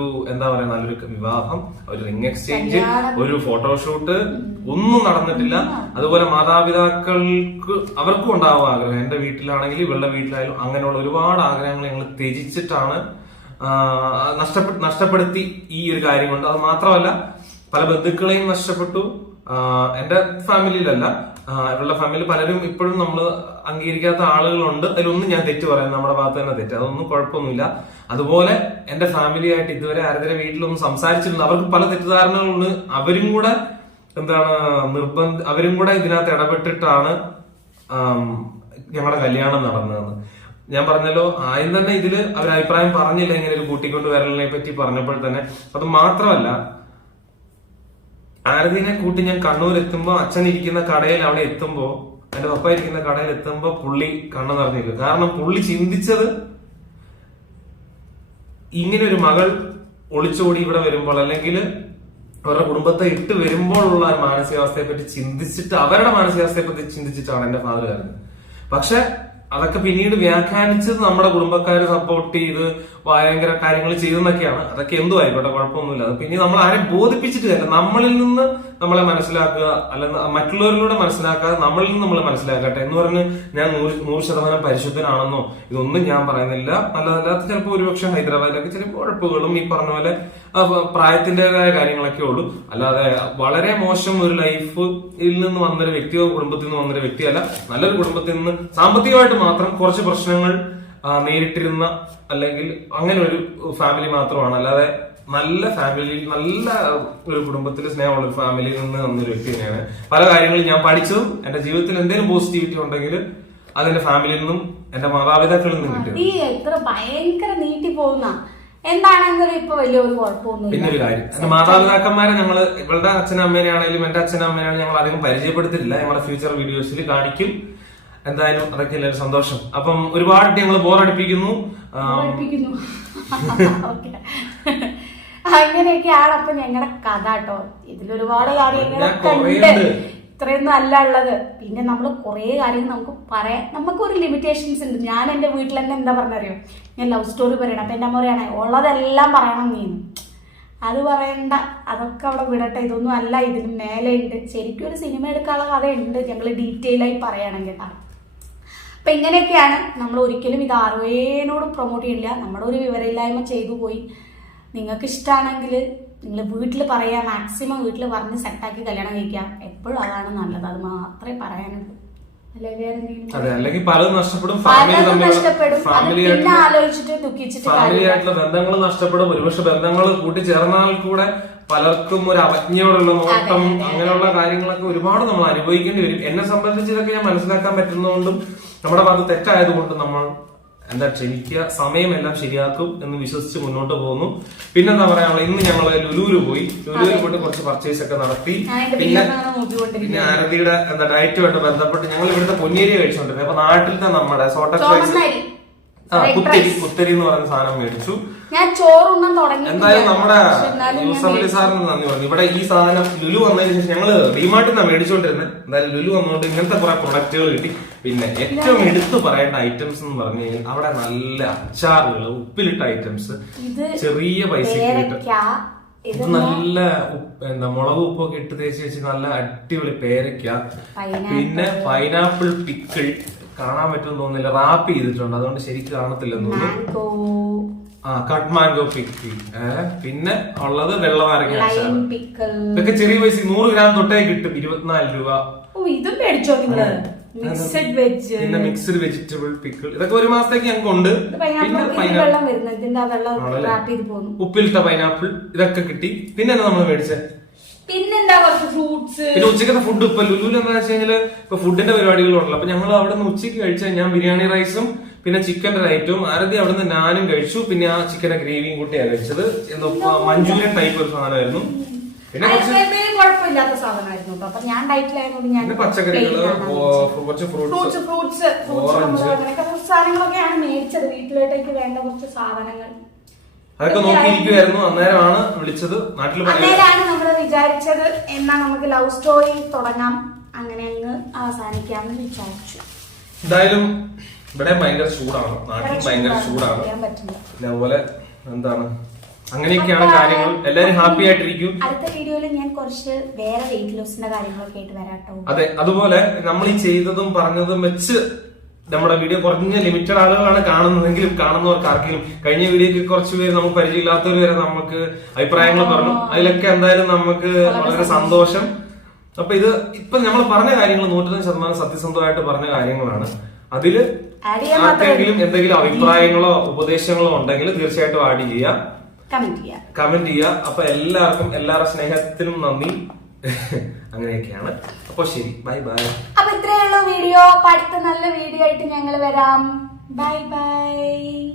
നല്ലൊരു വിവാഹം, ഒരു റിംഗ് എക്സ്ചേഞ്ച്, ഒരു ഫോട്ടോഷൂട്ട് ഒന്നും നടന്നിട്ടില്ല. അതുപോലെ മാതാപിതാക്കൾക്ക് അവർക്കും ഉണ്ടാവും ആഗ്രഹം. എന്റെ വീട്ടിലാണെങ്കിലും ഇവളുടെ വീട്ടിലായാലും അങ്ങനെയുള്ള ഒരുപാട് ആഗ്രഹങ്ങൾ ഞങ്ങൾ ത്യജിച്ചിട്ടാണ് നഷ്ടപ്പെടുത്തി ഈ ഒരു കാര്യം കൊണ്ട്. അത് മാത്രമല്ല, പല ബന്ധുക്കളെയും നഷ്ടപ്പെട്ടു. എന്റെ ഫാമിലിയിലല്ല, ഇവരുടെ ഫാമിലി പലരും ഇപ്പോഴും നമ്മൾ അംഗീകരിക്കാത്ത ആളുകളുണ്ട്. അതിലൊന്നും ഞാൻ തെറ്റ് പറയാം, നമ്മുടെ ഭാഗത്ത് തന്നെ തെറ്റ്, അതൊന്നും കുഴപ്പമൊന്നുമില്ല. അതുപോലെ എന്റെ ഫാമിലി ആയിട്ട് ഇതുവരെ ആരുടെ വീട്ടിലൊന്നും സംസാരിച്ചിട്ടുണ്ട്. അവർക്ക് പല തെറ്റിദ്ധാരണകളുണ്ട്. അവരും കൂടെ അവരും കൂടെ ഇതിനകത്ത് ഇടപെട്ടിട്ടാണ് ഞങ്ങളുടെ കല്യാണം നടന്നതെന്ന് ഞാൻ പറഞ്ഞല്ലോ. ആദ്യം തന്നെ ഇതില് അവർ അഭിപ്രായം പറഞ്ഞില്ല ഇങ്ങനെ ഒരു കൂട്ടിക്കൊണ്ട് വരലിനെ പറ്റി പറഞ്ഞപ്പോൾ തന്നെ. അത് മാത്രമല്ല, ആരതിനെ കൂട്ടി ഞാൻ കണ്ണൂർ എത്തുമ്പോ, അച്ഛൻ ഇരിക്കുന്ന കടയിൽ അവിടെ എത്തുമ്പോ, എന്റെ പപ്പ ഇരിക്കുന്ന കടയിൽ എത്തുമ്പോ പുള്ളി കണ്ണു നിറഞ്ഞിരിക്കും. കാരണം പുള്ളി ചിന്തിച്ചത്, ഇങ്ങനെ ഒരു മകൾ ഒളിച്ചോടി ഇവിടെ വരുമ്പോൾ, അല്ലെങ്കിൽ അവരുടെ കുടുംബത്തെ ഇട്ട് വരുമ്പോഴുള്ള മാനസികാവസ്ഥയെ പറ്റി ചിന്തിച്ചിട്ട്, അവരുടെ മാനസികാവസ്ഥയെ പറ്റി ചിന്തിച്ചിട്ടാണ് എന്റെ ഫാദർ കരുതുന്നത്. പക്ഷെ അതൊക്കെ പിന്നീട് വ്യാഖ്യാനിച്ചത് നമ്മുടെ കുടുംബക്കാര് സപ്പോർട്ട് ചെയ്ത് ഭയങ്കര കാര്യങ്ങൾ ചെയ്തെന്നൊക്കെയാണ്. അതൊക്കെ എന്തോ ആയിക്കോട്ടെ, കുഴപ്പമൊന്നുമില്ല. അത് പിന്നെ നമ്മൾ ആരെ ബോധിപ്പിച്ചിട്ട് കാര്യമില്ല. നമ്മളിൽ നിന്ന് നമ്മളെ മനസ്സിലാക്കുക, അല്ലെങ്കിൽ മറ്റുള്ളവരിലൂടെ മനസ്സിലാക്കാതെ നമ്മളിൽ നിന്ന് നമ്മളെ മനസ്സിലാക്കട്ടെ എന്ന് പറഞ്ഞ് ഞാൻ 100% പരിശുദ്ധനാണെന്നോ ഇതൊന്നും ഞാൻ പറയുന്നില്ല. നല്ലതല്ലാത്ത ചിലപ്പോൾ ഒരുപക്ഷെ ഹൈദരാബാദിലൊക്കെ ചിലപ്പോൾ ഉഴപ്പുകളും ഈ പറഞ്ഞ പോലെ പ്രായത്തിന്റേതായ കാര്യങ്ങളൊക്കെ ഉള്ളൂ. അല്ലാതെ വളരെ മോശം ഒരു ലൈഫിൽ നിന്ന് വന്നൊരു വ്യക്തിയോ കുടുംബത്തിൽ നിന്ന് വന്നൊരു വ്യക്തിയല്ല. നല്ലൊരു കുടുംബത്തിൽ നിന്ന് സാമ്പത്തികമായിട്ട് മാത്രം കുറച്ച് പ്രശ്നങ്ങൾ നേരിട്ടിരുന്ന, അല്ലെങ്കിൽ അങ്ങനെ ഒരു ഫാമിലി മാത്രമാണ്. അല്ലാതെ നല്ല ഫാമിലി, നല്ല ഒരു കുടുംബത്തിൽ സ്നേഹമുള്ള ഒരു ഫാമിലിയിൽ നിന്ന് വന്നൊരു വ്യക്തി തന്നെയാണ്. പല കാര്യങ്ങളും ഞാൻ പഠിച്ചതും എന്റെ ജീവിതത്തിൽ എന്തെങ്കിലും പോസിറ്റിവിറ്റി ഉണ്ടെങ്കിൽ അതെന്റെ ഫാമിലിയിൽ നിന്നും എന്റെ മാതാപിതാക്കളിൽ നിന്നും കിട്ടും. ഭയങ്കര നീട്ടി പോകുന്ന എന്താണെങ്കിലും ഇപ്പൊ വലിയൊരു കുഴപ്പമൊന്നും. പിന്നെ ഒരു കാര്യം, എന്റെ മാതാപിതാക്കന്മാരെ ഞങ്ങള് ഇവളുടെ അച്ഛനും അമ്മേനെയാണെങ്കിലും എന്റെ അച്ഛനും അമ്മേനെയാണെങ്കിലും ഞങ്ങൾ അധികം പരിചയപ്പെടുത്തിട്ടില്ല. ഞങ്ങളുടെ ഫ്യൂച്ചർ വീഡിയോസിൽ കാണിക്കും. എന്തായാലും അതൊക്കെ എല്ലാവരും സന്തോഷം. അപ്പം ഒരുപാട് ഞങ്ങൾ ബോറടിപ്പിക്കുന്നു. അങ്ങനെയൊക്കെയാണ് അപ്പൊ ഞങ്ങളുടെ കഥ കേട്ടോ. ഇതിലൊരുപാട് കാര്യങ്ങളൊക്കെ ഉണ്ട്, ഇത്രയൊന്നും അല്ല ഉള്ളത്. പിന്നെ നമ്മൾ കുറെ കാര്യങ്ങൾ നമുക്ക് പറയാം, നമുക്കൊരു ലിമിറ്റേഷൻസ് ഉണ്ട്. ഞാൻ എന്റെ വീട്ടിൽ തന്നെ എന്താ പറഞ്ഞറിയോ, ഞാൻ ലവ് സ്റ്റോറി പറയണം. അപ്പൊ എന്റെ അമ്മ പറയണേ ഉള്ളതെല്ലാം പറയണം നീ. അത് പറയണ്ട, അതൊക്കെ അവിടെ വിടട്ടെ, ഇതൊന്നും അല്ല, ഇതിന് മേലെ ഉണ്ട്. ശരിക്കും ഒരു സിനിമ എടുക്കാനുള്ള കഥയുണ്ട്, ഞങ്ങൾ ഡീറ്റെയിൽ ആയി പറയുകയാണെങ്കിൽ കേട്ടോ. അപ്പൊ ഇങ്ങനെയൊക്കെയാണ്. നമ്മൾ ഒരിക്കലും ഇത് ആരോനോടും പ്രൊമോട്ട് ചെയ്യില്ല, നമ്മുടെ ഒരു വിവരമില്ലായ്മ ചെയ്തു പോയി. നിങ്ങൾക്ക് ഇഷ്ടമാണെങ്കിൽ നിങ്ങൾ വീട്ടിൽ പറയാം, മാക്സിമം വീട്ടിൽ പറഞ്ഞ് സെറ്റാക്കി കല്യാണം കഴിക്കാം. എപ്പോഴും അതാണ് നല്ലത്, അത് മാത്രമേ പറയാനുള്ളൂ. അല്ലെങ്കിൽ പലതും നഷ്ടപ്പെടും, പിന്നെ ആലോചിച്ചിട്ട് ദുഃഖിച്ചിട്ട് ഫാമിലിയായിട്ടുള്ള ബന്ധങ്ങൾ നഷ്ടപ്പെടും. ഒരുപക്ഷെ ബന്ധങ്ങൾ കൂട്ടിച്ചേർന്നാൽ കൂടെ പലർക്കും ഒരു അവജ്ഞയോടുള്ള നോട്ടം, അങ്ങനെയുള്ള കാര്യങ്ങളൊക്കെ ഒരുപാട് നമ്മൾ അനുഭവിക്കേണ്ടി വരും. എന്നെ സംബന്ധിച്ച് ഇതൊക്കെ ഞാൻ മനസ്സിലാക്കാൻ പറ്റുന്നതുകൊണ്ടും നമ്മുടെ ഭാഗത്ത് തെറ്റായതുകൊണ്ടും നമ്മൾ എന്താ ക്ഷമിക്കുക, സമയമെല്ലാം ശരിയാക്കും എന്ന് വിശ്വസിച്ച് മുന്നോട്ട് പോകുന്നു. പിന്നെന്താ പറയാ, ഇന്ന് ഞങ്ങള് ലുലുവിൽ പോയിട്ട് കുറച്ച് പർച്ചേസ് ഒക്കെ നടത്തി. പിന്നെ ആരതിയുടെ എന്താ ഡയറ്റുമായിട്ട് ബന്ധപ്പെട്ട് ഞങ്ങൾ ഇവിടുത്തെ പൊന്നേരി കഴിച്ചോണ്ടിരുന്നത്. അപ്പൊ നാട്ടിലത്തെ നമ്മുടെ സോട്ടക് റൈസ് കുത്തരി എന്ന് പറയുന്ന സാധനം മേടിച്ചു. ഞാൻ ചോറുണ്ണാൻ തുടങ്ങി. എന്തായാലും നമ്മുടെ യൂസഫലി സാറിന് നന്ദി പറഞ്ഞു. ഇവിടെ ഈ സാധനം ലുലു വന്നതിന് ശേഷം ഞങ്ങള് ഡിമാർട്ടിൽ നിന്നാണ് മേടിച്ചോണ്ടിരുന്നത്. എന്തായാലും ലുലു വന്നുകൊണ്ട് ഇങ്ങനത്തെ കുറെ പ്രൊഡക്റ്റുകൾ കിട്ടി. പിന്നെ ഏറ്റവും എടുത്തു പറയേണ്ട ഐറ്റംസ് എന്ന് പറഞ്ഞു കഴിഞ്ഞാൽ അവിടെ നല്ല അച്ചാറുകൾ, ഉപ്പിലിട്ട ഐറ്റംസ് ചെറിയ പൈസക്ക് കിട്ടും. ഇത് നല്ല എന്താ മുളക് ഉപ്പൊക്കെ ഇട്ട് തേച്ച് വെച്ച് നല്ല അടിപൊളി പേരയ്ക്ക. പിന്നെ പൈനാപ്പിൾ പിക്കിൾ കാണാൻ പറ്റുമെന്ന് തോന്നുന്നില്ല, റാപ്പ് ചെയ്തിട്ടുണ്ട്, അതുകൊണ്ട് ശരിക്കും കാണത്തില്ലെന്ന് തോന്നുന്നു. Cut mango pickle. പിന്നെ ഉള്ളത് വെള്ളനാരങ്ങ അച്ചാർ. ഇതൊക്കെ ചെറിയ പൈസ 100 ഗ്രാം തൊട്ടേ കിട്ടും, 24 രൂപ. ഇതും മേടിച്ചോ നിങ്ങള്? പിന്നെ മിക്സ്ഡ് വെജിറ്റബിൾ പിക്കിൾ. ഇതൊക്കെ ഒരു മാസത്തേക്ക് ഞങ്ങൾക്ക് ഉണ്ട്. ഉപ്പിലിട്ട പൈനാപ്പിൾ ഇതൊക്കെ കിട്ടി. പിന്നെ എന്താ നമ്മൾ മേടിച്ചത്? പിന്നെന്താ കുറച്ച് ഫ്രൂട്ട്സ്. പിന്നെ ഉച്ചക്കത്തെ ഫുഡ് ഇപ്പൊ ലുലുവിൽ എന്താ വെച്ച് കഴിഞ്ഞാല് ഇപ്പൊ ഫുഡിന്റെ പരിപാടികളുണ്ടല്ലോ. അപ്പൊ ഞങ്ങൾ അവിടെ നിന്ന് ഉച്ചയ്ക്ക് കഴിച്ചാൽ ഞാൻ ബിരിയാണി റൈസും പിന്നെ ചിക്കന്റെ ഐറ്റവും, ആരതി അവിടെ നിന്ന് നാനും കഴിച്ചു. പിന്നെ ആ ചിക്കന്റെ ഗ്രേവിയും കൂട്ടിയാണ് കഴിച്ചത്. എന്തോ മഞ്ചൂരിയൻ ടൈപ്പ് ഒരു സാധനമായിരുന്നു. പിന്നെ കുഴപ്പമില്ലാത്ത സാധനമായിരുന്നു. അപ്പൊ ഞാൻ ഡയറ്റിലായതുകൊണ്ട് ഞാൻ പച്ചക്കറികള്, കുറച്ച് ഫ്രൂട്ട്സ്, സാധനങ്ങളൊക്കെയാണ് മേടിച്ചത്. വീട്ടിലോട്ടേക്ക് വേണ്ട കുറച്ച് സാധനങ്ങൾ അതൊക്കെ നോക്കിയിരിക്കുവായിരുന്നു. അന്നേരമാണ് വിളിച്ചത്. അന്നേരമാണ് നമ്മൾ വിചാരിച്ചത് എന്നാ നമുക്ക് ലവ് സ്റ്റോറി തുടങ്ങാം, അങ്ങനെ അങ്ങ് അവസാനിക്കാമെന്ന് വിചാരിച്ചു. എന്തായാലും ഇവിടെ ഭയങ്കര ചൂടാണ്, നാട്ടിൽ ഭയങ്കര ചൂടാണ്. അതുപോലെ എന്താണ്, അങ്ങനെയൊക്കെയാണ് കാര്യങ്ങൾ. എല്ലാരും ഹാപ്പി ആയിട്ടിരിക്കും. അടുത്ത വീഡിയോയിൽ ഞാൻ കുറച്ച് വേറെ വെയിറ്റ് ലോസിന്റെ കാര്യങ്ങളൊക്കെ ആയിട്ട് വരാട്ടോ. അതെ, അതുപോലെ നമ്മൾ ഈ ചെയ്തതും പറഞ്ഞതും വെച്ച് നമ്മുടെ വീഡിയോ കുറഞ്ഞ ലിമിറ്റഡ് ആളുകളാണ് കാണുന്നതെങ്കിലും കാണുന്നവർക്ക് ആർക്കെങ്കിലും കഴിഞ്ഞ വീഡിയോക്ക് കുറച്ച് പേര് നമുക്ക് പരിചയമില്ലാത്തവർ വരെ നമുക്ക് അഭിപ്രായങ്ങൾ പറഞ്ഞു. അതിലൊക്കെ എന്തായാലും നമുക്ക് വളരെ സന്തോഷം. അപ്പൊ ഇത് ഇപ്പൊ നമ്മൾ പറഞ്ഞ കാര്യങ്ങൾ 100% സത്യസന്ധമായിട്ട് പറഞ്ഞ കാര്യങ്ങളാണ്. അതില് ആർക്കെങ്കിലും എന്തെങ്കിലും അഭിപ്രായങ്ങളോ ഉപദേശങ്ങളോ ഉണ്ടെങ്കിൽ തീർച്ചയായിട്ടും ആഡ് ചെയ്യുക, കമന്റ് ചെയ്യുക. അപ്പൊ എല്ലാവർക്കും എല്ലാവരുടെ സ്നേഹത്തിനും നന്ദി. അങ്ങനെയൊക്കെയാണ്. അപ്പൊ ശരി, ബൈ ബൈ. അപ്പൊ ഇത്രയുള്ള വീഡിയോ. അടുത്ത നല്ല വീഡിയോ ആയിട്ട് ഞങ്ങൾ വരാം. Bye bye.